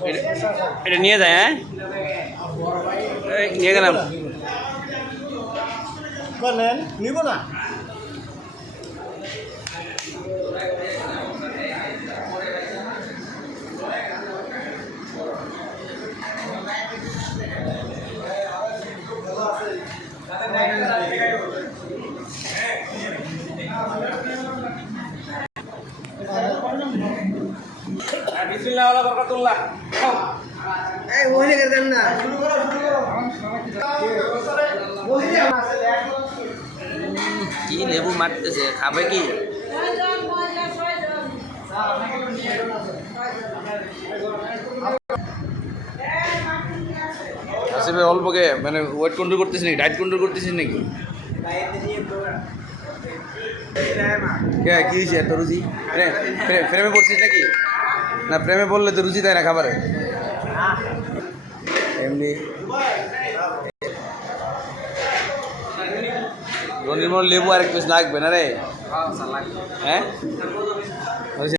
এটা- এটা নিয়ে যায় হ্যাঁ এই, নিয়ে গেলাম নেন নিব না বিসমিল্লাহ ওয়ালা বারাকাতুল্লাহ এই ওখানে গেছেন না। কি লেবু মারতেছে খাবে কি? আসিফে অল্পকে মানে ওয়েট কন্ট্রোল করতেছিস নাকি? ডায়েট কন্ট্রোল করতেছিস নাকি? কে কি হয়েছে ফ্রে- ফ্রেমে পড়ছিস নাকি? না, প্রেমে বললে তো রুচি দেয় না খাবারে। এমনি। রনির মনে লেবু আর এক পিস লাগবে না রে? হ্যাঁ?